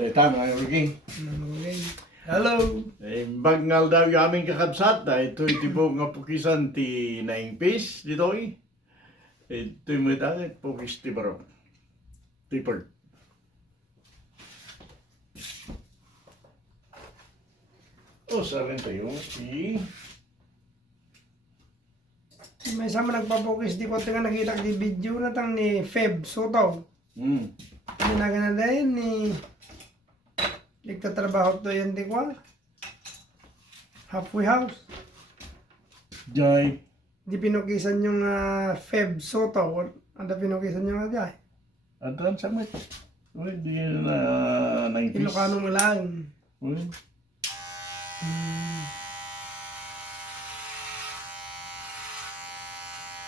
Daytan, ay Ricky. Hello. Bagnal daw yung aming kakabsat. Ito'y tibok nga pukisan ti naing pis dito'y. Ito'y mga dangit pukis ti baro. Tipper. O, sa rin tayo si... May sama nagpapokis di ko nga nakita di video na tang ni Feb Soto. Ginagana din ni nagtatrabaho to yan di ko. Halfway house. Jai. Di pinukisan yung Feb Soto. Ano pinukisan yung Jai? Adran sa met. Uy, di na naing pis. Ilocano mo lang. Uy.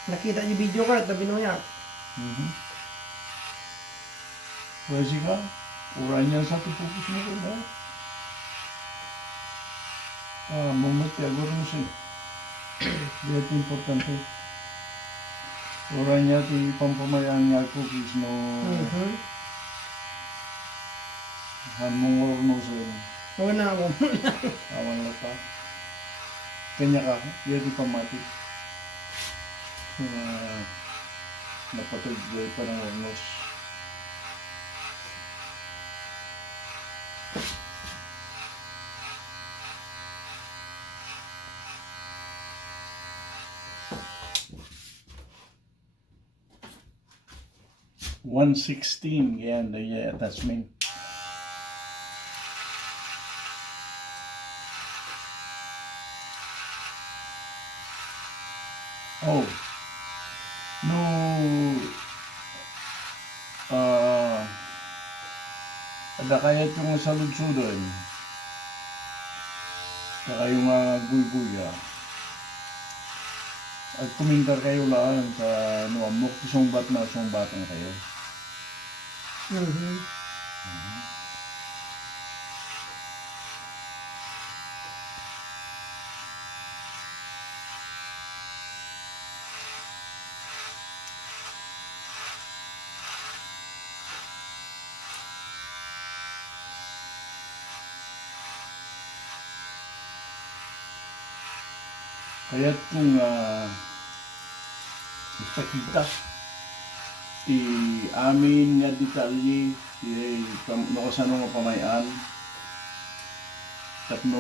Nakita yung video ko at binuyak. Pwede ka? Uranya sa tipukis mo ko ba? Mamati agor mo siya. Dito importante. Uranya ti pampamayang niya cookies no. Hanmong orno siya. Oo na ako. Awan na pa. Kanya ka, dito pamati. Napatugay pa ng ornos. $116, yeah, the attachment. Oh, no, ada kaya itong sa lutsudan, saka yung gulguya. At kumintar kayo lang sa amok, sumbat na sumbatan kayo. Kaya't kung ipakita ti amin nga detalye ti nakasano nga pamayan tapno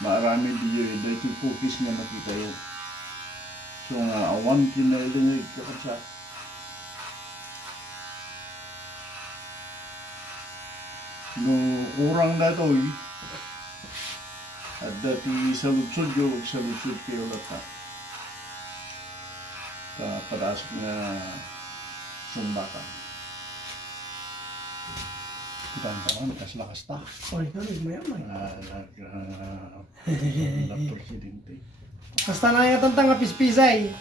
maarami diyo dahil ti focus nga nakita yun. So nga awan kinalingig kakasat. No kurang na to at dati sa lutsod yung sa lutsod kayo lahat kapadaas na sumbatan kita ang taon lakas ta Oy, nalig mayaman. presidente Basta na yung tantang nga pispisay.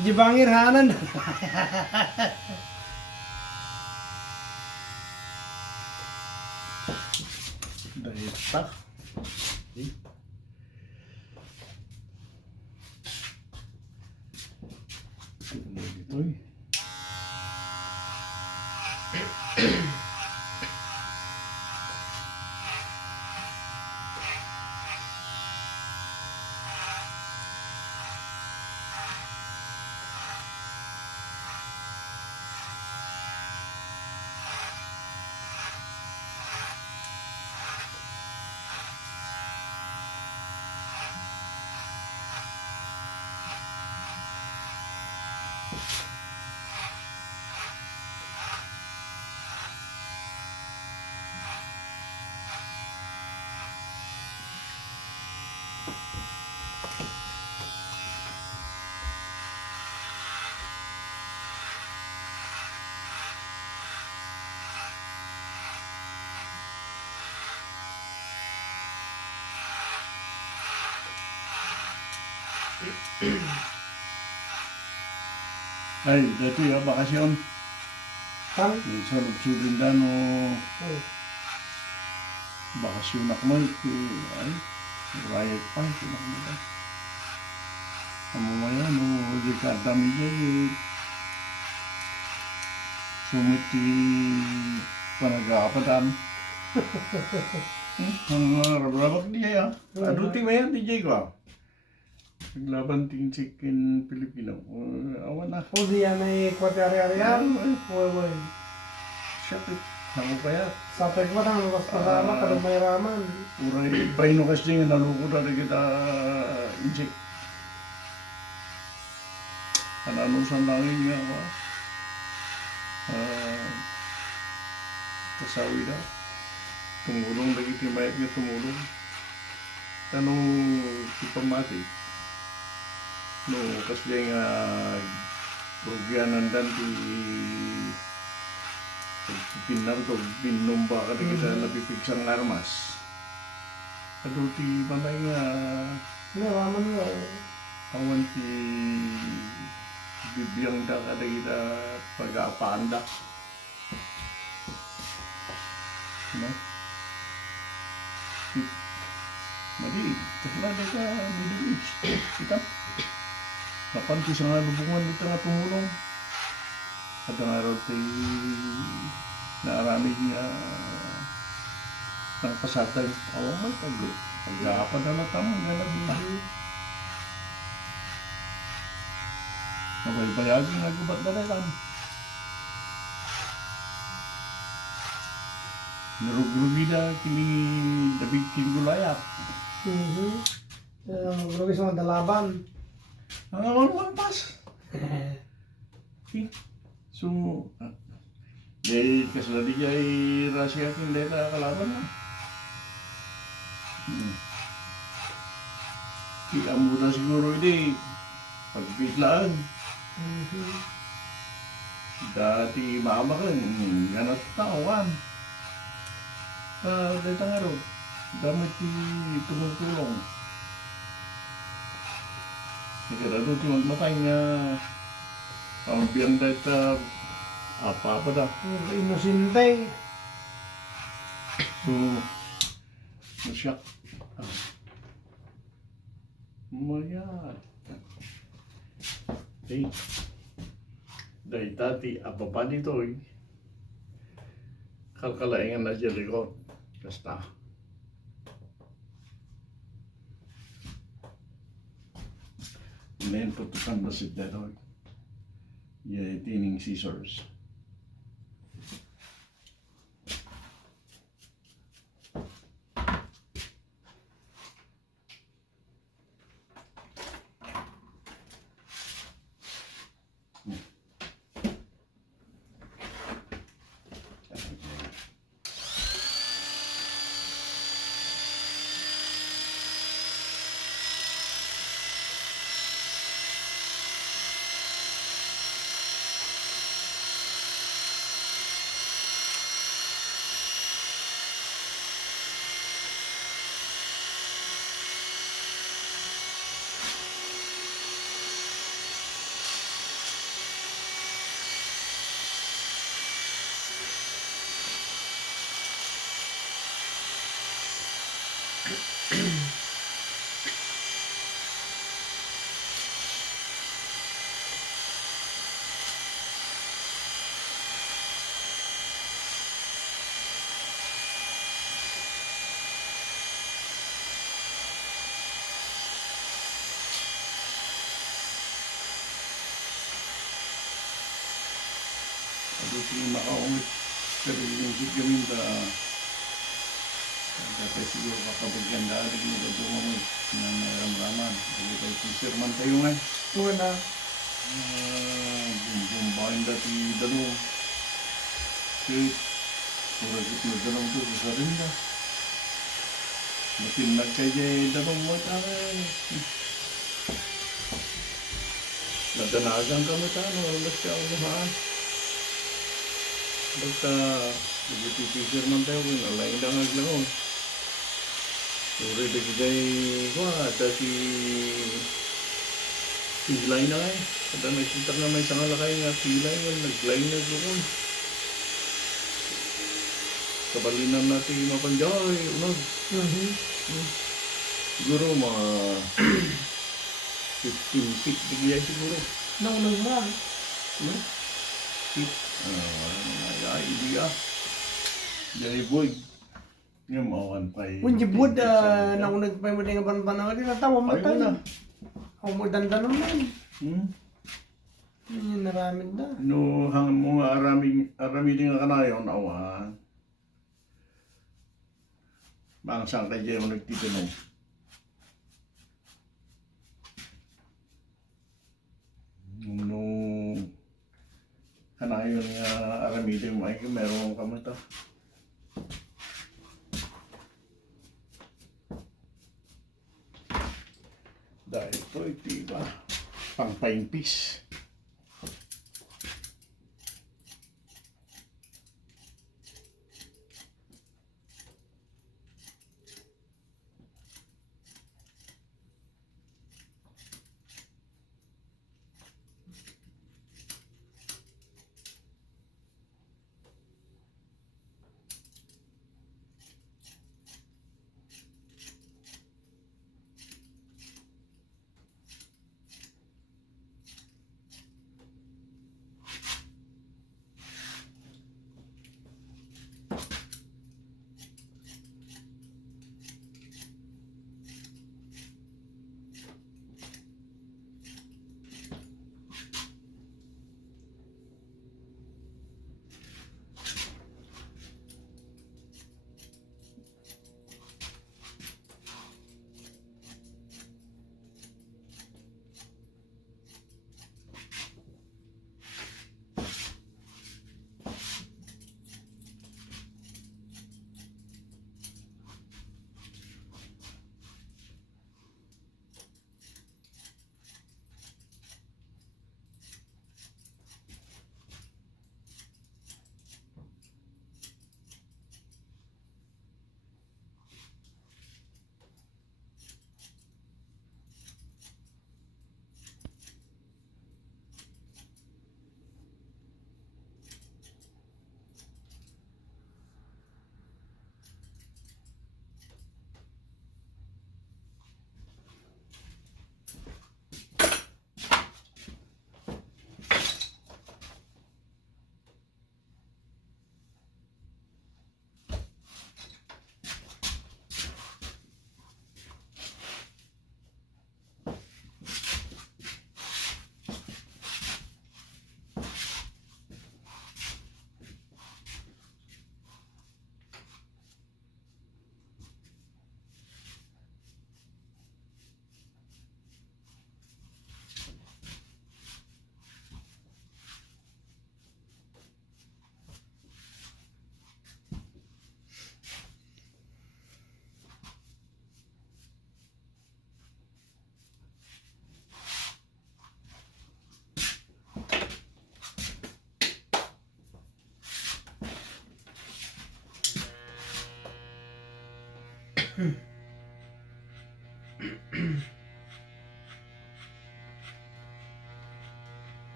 Jibangir hanan. dahil ta dito ay dati bakasyon Tang. sa Lubsudindano bakasyon ako ay riot pa pinakamagal mamaya no di ka dami dyan sumiti Panag-aapadan. Ang rabak niya ya. Aduh ti mayan DJ ko. Naglaban ting chicken Pilipino. Awan na. O diyan ay kwatari-arian. Woy. Shit. Namu kaya. Sapay ko lang, mas pasama, kadong may raman. Uray paino kasi nga nalukod na kita inject. Ananusan langin nga ako. Kasawi na. Tumulong lagi timayat nga tumulong. Tanong si pamati. No, kasi nga rugyanan dan ti pinam to binumba ka kita napipigsang armas. Ado ti mamay nga May raman nga. awan ti bibiyang da ka kita pag-aapanda. No? Mali, kasalada ka Middle East. Kita? Napanti sa nga lubungan dito nga tumulong. At ang araw tayo naaramid niya ng pasatay. Awang may tago. Pag-aapan na natamang galag na. Nabaybayagi nga gubat na lang. Narugrugi na kini David Kingulayat. Grabe sa mga dalaban. Ang awan pas. So, kasaladi niya ay Russia hindi na kalaban na. Amo na siguro hindi pagbitlaan. Dati mama ka, ganat tawan. Dahil nga ro, gamit tumutulong. Nagkarado ti magmatay nga pambiyan dahil apa dah. Inosinte. So, nasyak. Maya. Dahil tati, apa pa dito eh. Kalkalaingan na dyan likod. Basta. Ngayon putukan na si Dedoy. Yung tining scissors. Jadi makaungit pero yung sigawin na dapat siguro kapaganda rin yung gagawin na mayroon-raman. Jadi tayo teaser man tayo ngayon. Wala. Bumbahin dati dalo. Kaya puragit na dalong to sa rin na. Matinag kaya dalong mo tayo. Nadanagan kami tayo. Alas ka ako naman. Basta nagtitipicture man tayo kung alayin lang aglangon. Suri lagi kay dati pilay na kay. Kada nakita na may isang alakay nga pilay nga naglay na doon. Kabalinan natin mapanjay, unod. Siguro mga 15 feet bigyan siguro. Naunag mo. Feet. Ay, idea. Jadi boy, yung mawan pa eh. Kung jibud, naunag pa mo din nga panahon, di natawa mo Ayun na. tayo. Ako mo dandanon man. Hmm? Yun yung naramid na. No, hang mo nga arami din nga kanayon, awan. Bangsang kay Jero nagtitinong. No, kanayon nga arami din mo ay meron ka mo ito. Dahil ito, diba? Pang-paimpis.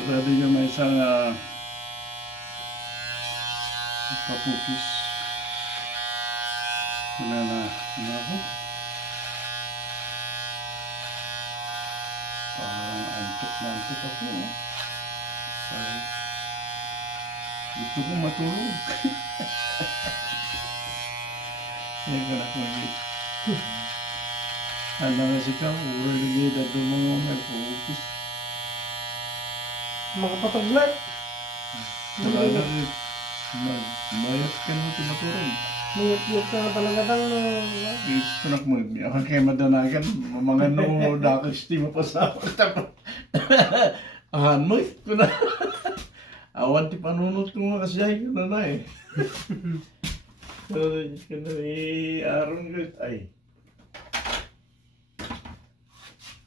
Wala din yung may isang papukis. Wala na ako. Parang antok na antok ako. Ay, gusto ko matulog. Kaya ka na kung ano nga si Kang, ulit na dumang mga papukis. Makapataglat. Mayat ka naman tumaturon. Mayat-mayat ka na talaga tang Ito na mo, akan kayo madanagan, mga no, dakis di mapasama. Ahan mo, ito na. Awan ti panunot ko nga kasi ko na eh. Kaya aron ko, ay.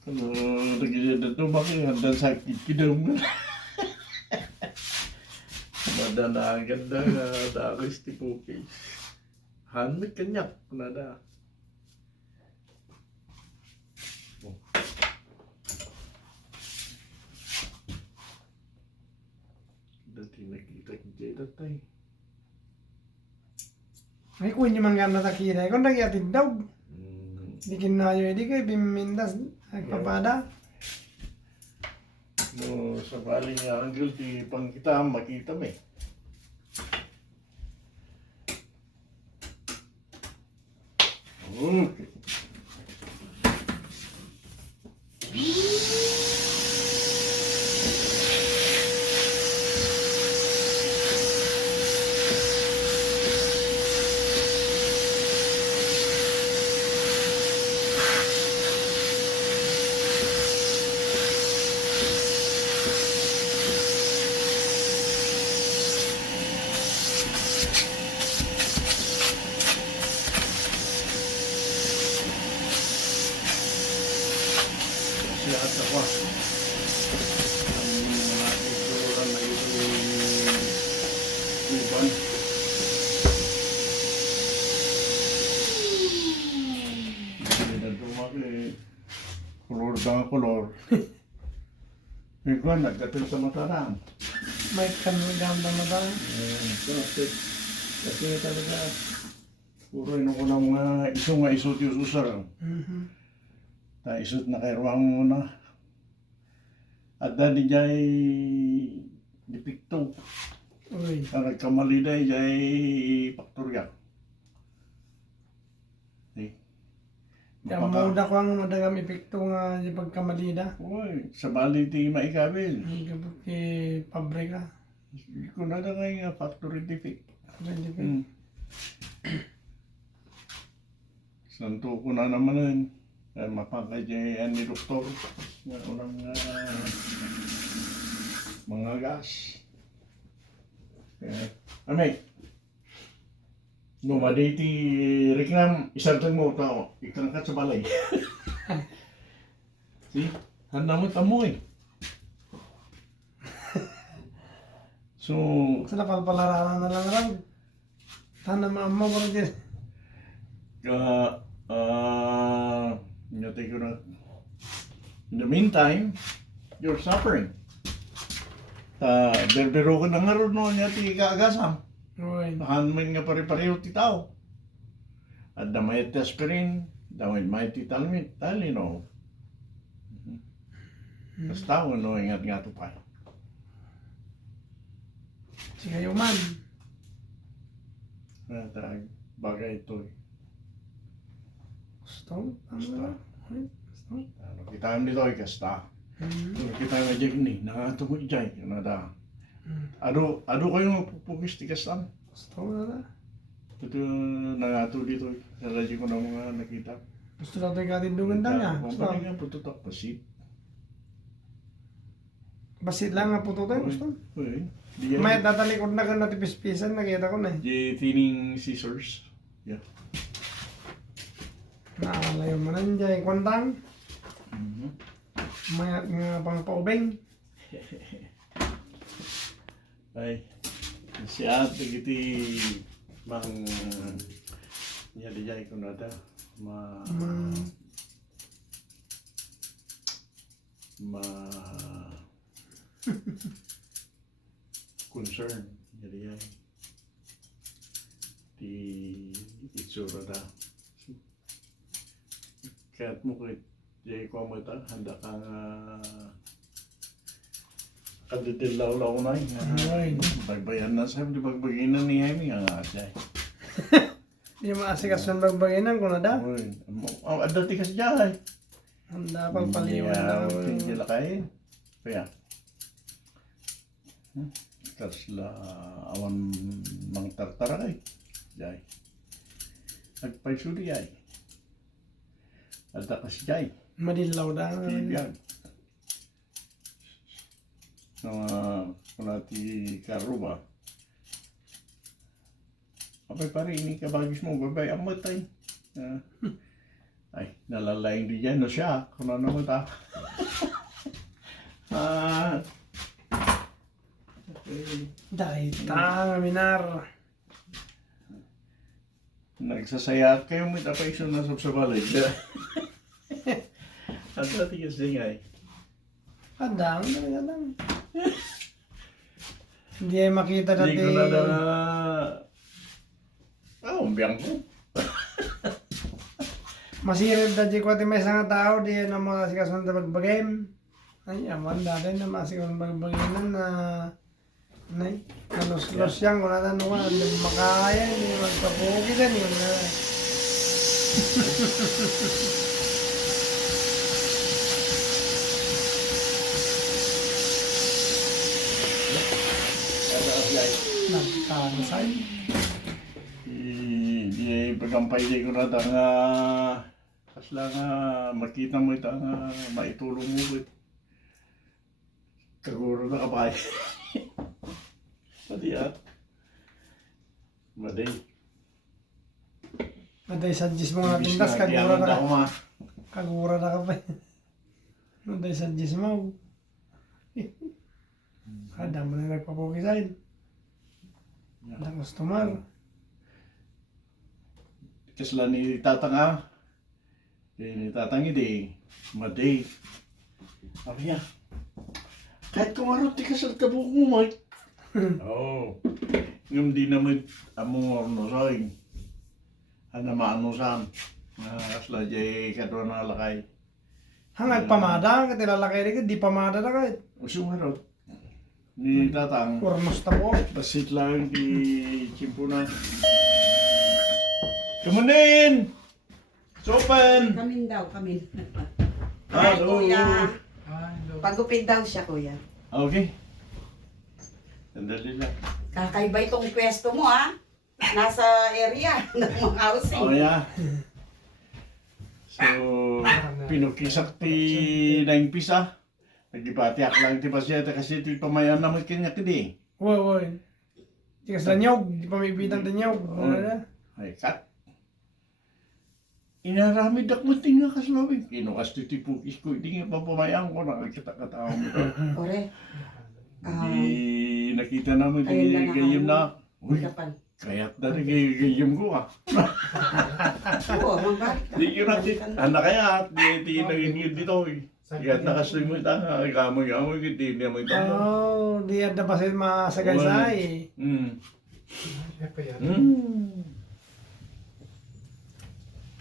Ano, nagiging na ito, bakit handa sakit kinam na. Madanagan na nga, dakis ti pupis. Hanmit kanyak, nada. Dati nakita ko dyan tatay. ay kung yung mga natakira. Kung nagyatid daw. Di kinayo, di kayo bimindas. Nagpapada. No, sa baling nga ang guilty, pang kita makita mo eh. Okay. Sihat ako. Ang mga ituran na ito uban. Hindi na dumaki. Kolor ba kolor? Ikaw nagkatil sa matarang. May kanagam na matang. Kasi talaga puro ino ko na mga iso nga isot yung susar. Ta isot na kairwang mo na. At dali jay dipikto. Uy. Ang nagkamali na jay pakturya. Kamuda ko ang madagam epekto nga di pagkamalida. Uy, sa bali ti maikabil. Ang gabot kay pabrika. Kung na nga factory defect. Pwede. Santo ko na naman yun. Mapagay dyan ni doktor. Nga unang mga gas. Amay. No, maditi reklam isartang mo tao. Ikrangkat sa balay. See? Handa mo tamoy. So, Sila palpalaranan na lang. Tana mo ko rin. Take ko na. In the meantime, you're suffering. Berbero ko na nga ron no, niya ti kaagasam. Uy. Hanman nga pare-pareho ti tao. At damay ti aspirin, damay ti talmit, talino. Tas tao no, ingat nga to pa. Si kayo man. At bagay ito. Gusto? Ano? Gusto? Ano, kita mo dito ay kasta. Kita nga dyan ni, nangatong dyan, nada. Ado kayo pupugis ti kastam. Gusto na na. Ito nangato dito, sa radyo ko na mga nakita. Gusto na tayo katindungan na niya. Kung Gusto. pa nga pututok pasit. Basit lang nga po to tayo. Gusto. Uy, di yan. May tatalikod na ka na tipis-pisan. Nakita ko na eh. Di thinning scissors. Yeah. Nakalayo mo nandiyan. Kwantang. May nga pang paubeng. Ay, si ate kiti mang niya di jay ko nada concern. Jadi yan. Di itsura na. Kaya't mo kaya jay ko mo ita, handa ka nga kaditilaw-law na Ay. Bagbayan na sabi, di bagbayin na ni Jaime nga siya. Hindi maasikason magbaginan ko na da. Uy, dati kasi dyan. Handa pang paliwan lang. Hindi lakayin. Kaya, kasla awan mang tartaray. Jay. Nagpaisuri ay. Ada kasi jay. Madilaw da. Tibiyan. Kunati karuba. Apay pare, ini kabagis mo, babay amatay. Ay, nalalaing di dyan, no siya, kung ano naman ta. Dahil tanga minar. Nagsasayat kayo mo tapay siya na sa balik. At dati kasi nga eh. Adang, adang. Hindi ay makita Hindi dati. ko na umbiyang ko. Masirip dati ko ati may isang tao, di na mga sikason na bagbagim. Ay, aman dati na masikason bagbaginan na nalos-los yan, kung natin naman, hindi makaya, hindi magpapugi din yun. Nagtansay. Di ay pagampay di ko na nga kasla nga makita mo ita nga maitulong mo ko. Kaguro na kabay. Pati at maday. Maday sadjis mo nga Ibis pintas, nga, kagura na diyan ka. ma. Kagura na ka pa. Maday sadjis mo. Ada mo na nagpapugi sa'yo. Ada customer. Kasla ni tatanga. Ni tatang ide. Maday. Abiya. Kahit kung ano ti kasal ka buko mo, Mike. Oo. Ngam di naman amo no soy. Ana maanusan. Kasla jay kadwa na lakay. Hangag pamada, katilalakay rin, di pamada na kahit. Usumarot. Ni tatang. Kurnos ta po. Basit lang di Chimpunan. Kumunin! It's open! Kamin daw, kamin. Ah, Ay, kuya. Hello. Pagupit daw siya, kuya. Okay. Sandali lang. Kakaiba itong pwesto mo, ha? Nasa area ng mga housing. Oh, yeah. So, pinukisak ti naing pisa. Nagipatiak lang ti pasyete kasi ti pamayan na mo kanya kidi. Woy, woy. Di ka sa nyog, di pa may bitan din nyog. Ano na? Ay, kat. Inaramid ak mo tinga kaslawin. Kinukas ti pukis ko. Hindi nga pa pamayang ko. Nakakita-katao mo to. Ore. Di nakita namin Ayun ti lang ang gayim na. Uy, Kapan. kaya't na rin gayim ko ah. Oo, mabalik ka. Di yun natin. Anak kaya at di naging dito eh. Kaya't nakaslim mo ito. Gamoy-gamoy hindi niya mo ito. Oh, di ada pa sila masagaysay.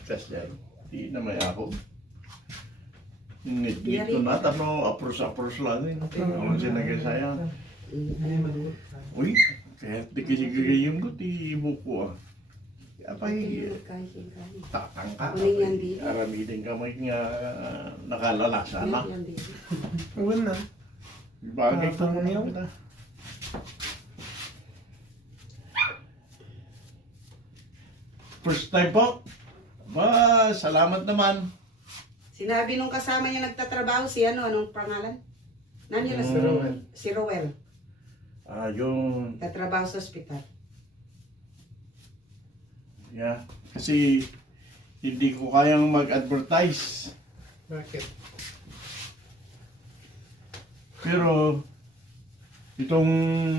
Kasi di na may ako. Ngit-ngit ko na. Tapos apros-apros lang eh. Ako siya nagasaya. Uy, kaya't di kasi gagayim ko. Di ibo ko ah. Apay, tatang ka. Uling yan di. Aramidin ka mo nga nakalalasa na. Yan din. Uwan na. Bagay ko Tatang niyo? kita. First time po. Ba, salamat naman. Sinabi nung kasama niya nagtatrabaho si ano, anong pangalan? Nanyo na Si Rowel. Si Rowel. Yung, Tatrabaho sa ospital. yeah. Kasi hindi ko kayang mag-advertise. Bakit? Pero itong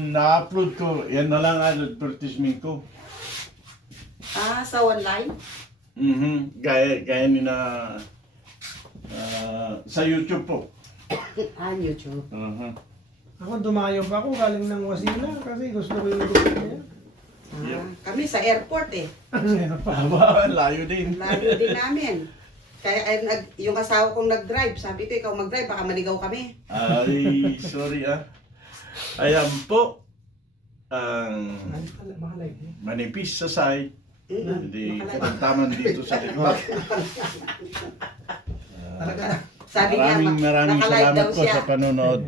na-upload ko, yan na lang ang advertisement ko. Ah, sa online? Gaya ni na sa YouTube po. Ah, YouTube. Ako dumayo pa ako galing ng Wasilla kasi gusto ko yung gusto niya. Kami sa airport eh. Aba, layo din. Layo din namin. Kaya yung asawa kong nag-drive, sabi ko, ikaw mag-drive, baka maligaw kami. Ay, sorry ah. Ayan po. Ang manipis sa side. Hindi katamtaman dito sa likod. Sabi niya, Maraming nakalive salamat daw po siya. sa panonood.